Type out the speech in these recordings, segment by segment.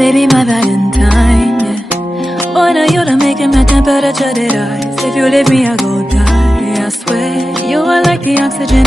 baby, my Valentine, yeah. Boy, now you're making my temperature rise. If you leave me, I go die. I swear, you are like the oxygen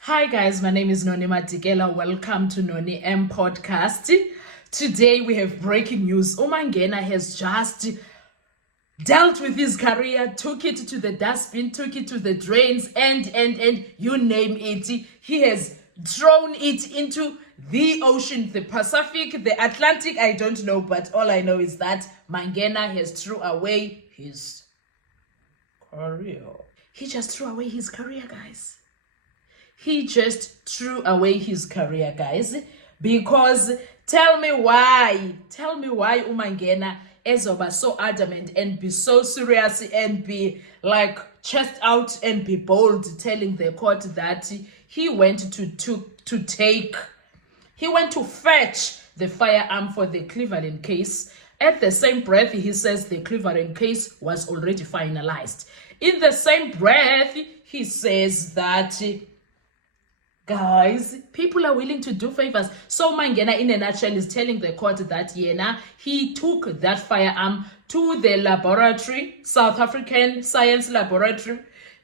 Hi guys, my name is Noni Madikela. Welcome to Noni M Podcast. Today we have breaking news. Umangena has just dealt with his career, took it to the dustbin, took it to the drains, and you name it. He has thrown it into the ocean, the Pacific, the Atlantic, I don't know, but all I know is that Mangena has threw away his career. He just threw away his career, guys. He just threw away his career, guys, because tell me why Umangena ezoba so adamant and be so serious and be like chest out and be bold, telling the court that he went to fetch the firearm for the Cleveland case. At the same breath, he says the Cleveland case was already finalized. In the same breath, he says that guys, people are willing to do favors. So Mangena, in a nutshell, is telling the court that he took that firearm to the laboratory, South African Science Laboratory,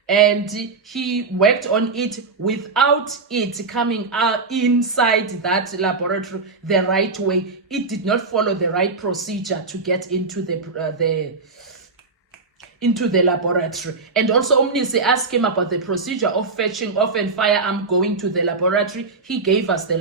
and he worked on it without it coming out inside that laboratory the right way. It did not follow the right procedure to get into the laboratory. And also Umnisi asked him about the procedure of fetching off and firearm going to the laboratory. He gave us the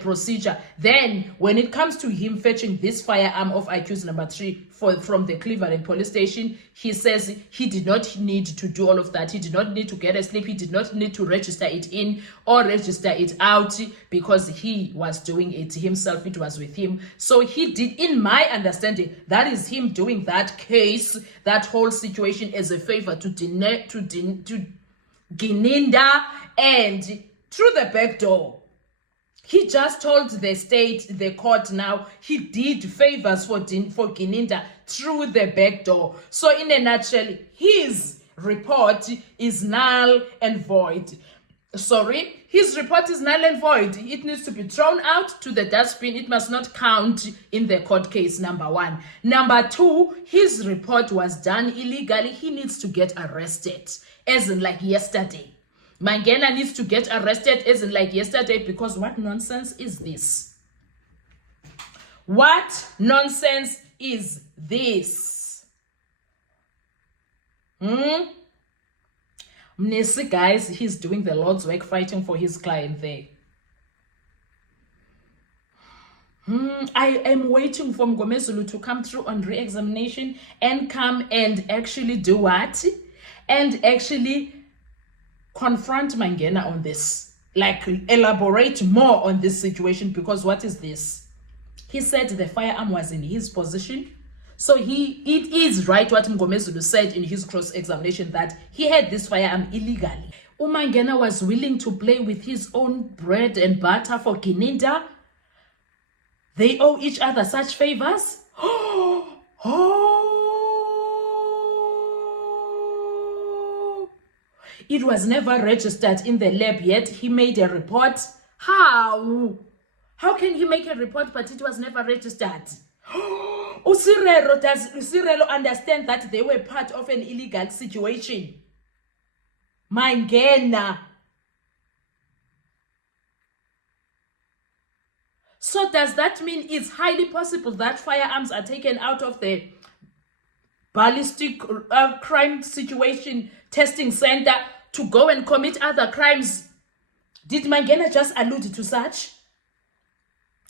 procedure. Then when it comes to him fetching this firearm of accused number 3 from the Cleveland police station, he says he did not need to do all of that. He did not need to get a slip. He did not need to register it in or register it out because he was doing it himself. It was with him. So he did, in my understanding, that is him doing that case, that whole situation as a favor to Gininda, and through the back door. He just told the state, the court now, he did favors for Gininda through the back door. So in a nutshell, his report is null and void. His report is null and void. It needs to be thrown out to the dustbin. It must not count in the court case, number 1. Number 2, his report was done illegally. He needs to get arrested, as in like yesterday. Mangena needs to get arrested as in like yesterday, because what nonsense is this? What nonsense is this? Mnisi, guys, he's doing the Lord's work fighting for his client there. I am waiting for Mngomezulu to come through on re-examination and come and actually do what? And actually confront Mangena on this, like elaborate more on this situation, because what is this? He said the firearm was in his possession. So it is right what Mngomezulu said in his cross-examination, that he had this firearm illegally. Umangena was willing to play with his own bread and butter for Gininda. They owe each other such favors. It was never registered in the lab yet. He made a report. How? How can he make a report but it was never registered? Does Usirelo understand that they were part of an illegal situation? Mangena. So does that mean it's highly possible that firearms are taken out of the ballistic crime situation testing center to go and commit other crimes? Did Mangena just allude to such?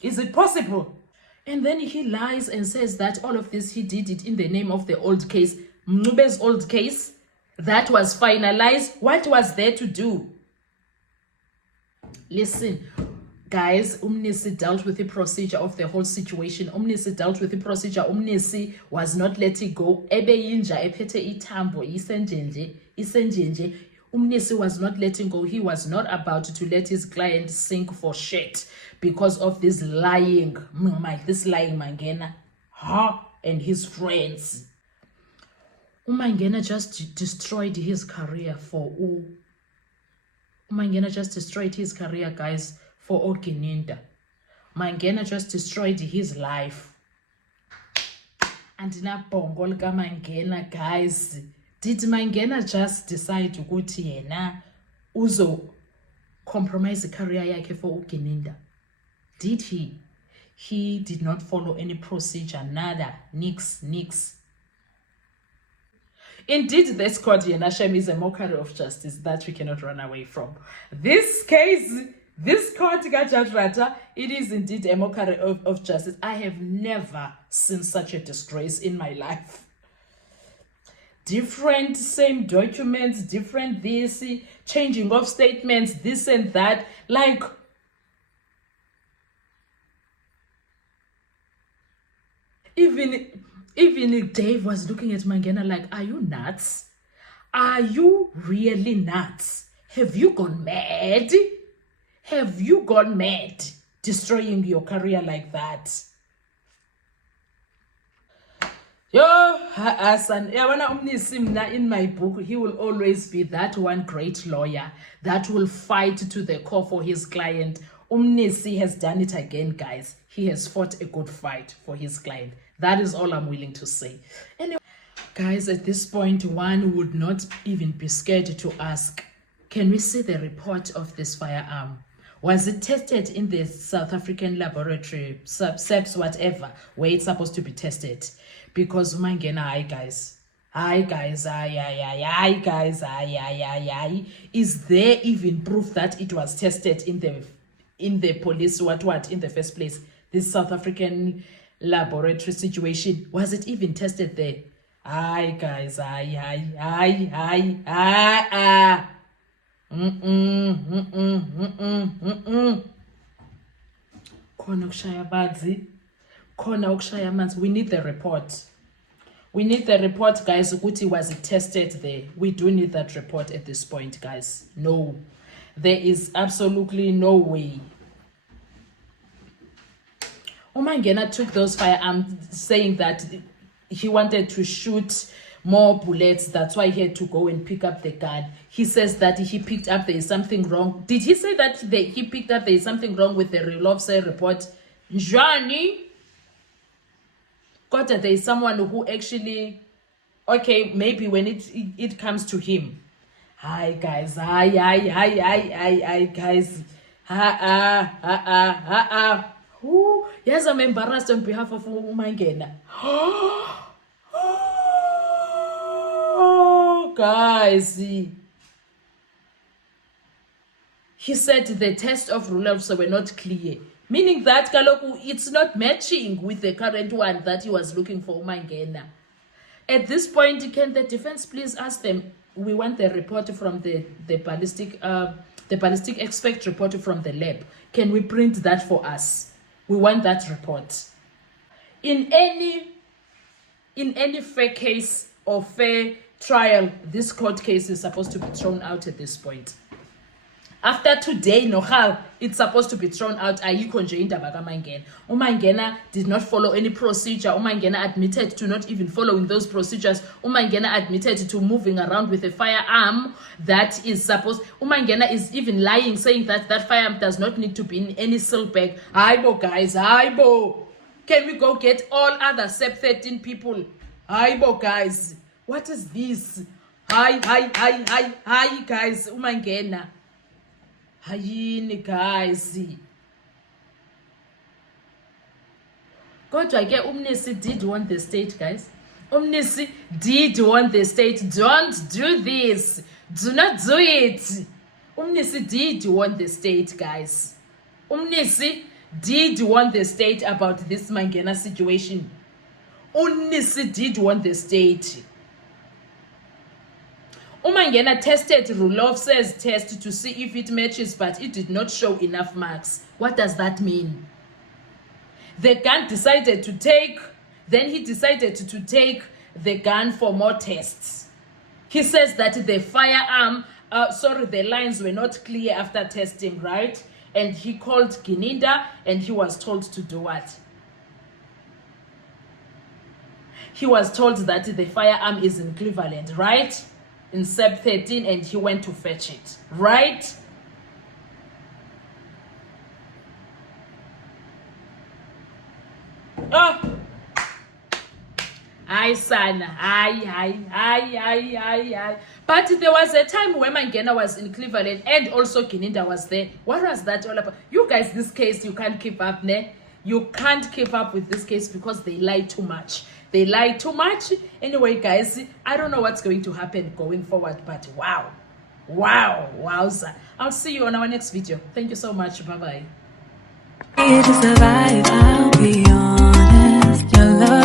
Is it possible? And then he lies and says that all of this, he did it in the name of the old case, Mnube's old case, that was finalized. What was there to do? Listen, guys, Umnisi dealt with the procedure of the whole situation. Umnisi dealt with the procedure. Umnisi was not letting go. Ebe yinja ephethe ithambo isenjenje. Umnisi was not letting go. He was not about to let his client sink for shit because of this lying Mangena, and his friends. Umangena just destroyed his career for Umangena just destroyed his career, guys, for Ogininda. Mangena just destroyed his life. And na bongo lika Mangena, guys. Did Mangena just decide to go to yena uzo compromise the career yake for Ogininda? Did he? He did not follow any procedure, nada, nix. Indeed, this court Yenashem is a mockery of justice that we cannot run away from. This case, this court, Judge Rata, it is indeed a mockery of justice. I have never seen such a disgrace in my life. Different same documents, different this, changing of statements, this and that. Like, even Dave was looking at Mangena like, are you nuts? Are you really nuts? Have you gone mad? Have you gone mad destroying your career like that? Yo, Hassan, in my book, he will always be that one great lawyer that will fight to the core for his client. Umnisi has done it again, guys. He has fought a good fight for his client. That is all I'm willing to say. Anyway, guys, at this point, one would not even be scared to ask, can we see the report of this firearm? Was it tested in the South African laboratory, SEPS, whatever, where it's supposed to be tested? Because Mangena, hi guys, is there even proof that it was tested in the police, in the first place? This South African laboratory situation, was it even tested there? Hi guys, Khona ukushaya badzi, khona ukushaya amanzi. We need the report. We need the report, guys. Ukuthi was it tested there? We do need that report at this point, guys. No, there is absolutely no way. Umangena took those firearms, saying that he wanted to shoot more bullets. That's why he had to go and pick up the gun. He says that he picked up there is something wrong. Did he say that he picked up there is something wrong with the Rilovse report? Njani? Got that there is someone who actually, okay, maybe when it comes to him. Hi guys, hi guys. Yes, I'm embarrassed on behalf of Umangena. Oh, guys. He said the test of Rulovse were not clear. Meaning that Kaloku, it's not matching with the current one that he was looking for Umangena. At this point, can the defense please ask them, we want the report from the ballistic expert report from the lab. Can we print that for us? We want that report. In any fair case or fair trial, this court case is supposed to be thrown out at this point. After today, Nohal, it's supposed to be thrown out. Umangena did not follow any procedure. Umangena admitted to not even following those procedures. Umangena admitted to moving around with a firearm that is supposed. Umangena is even lying, saying that that firearm does not need to be in any seal bag. Aibo, guys, aibo. Can we go get all other SEP 13 people? Aibo, guys. What is this? Hi, guys. Umangena. Hayini, guys. Kodwa ke Umnisi did want the state, guys. Umnisi did want the state. Don't do this. Do not do it. Umnisi did want the state, guys. Umnisi did want the state about this Mangena situation. Umnisi did want the state. Umangena tested Rulovse's test to see if it matches, but it did not show enough marks. What does that mean? The gun decided to take, then he decided to take the gun for more tests. He says that the firearm, the lines were not clear after testing, right? And he called Gininda and he was told to do what? He was told that the firearm is in Cleveland, right? In SEP 13, and he went to fetch it, right? Oh, hi, son. Hi. But there was a time when Mangena was in Cleveland and also Gininda was there. What was that all about? You guys, this case, you can't keep up, ne? You can't keep up with this case because they lie too much. They lie too much. Anyway, guys, I don't know what's going to happen going forward, but wow. Wowza. I'll see you on our next video. Thank you so much. Bye-bye. Here to survive, I'll be honest. Your love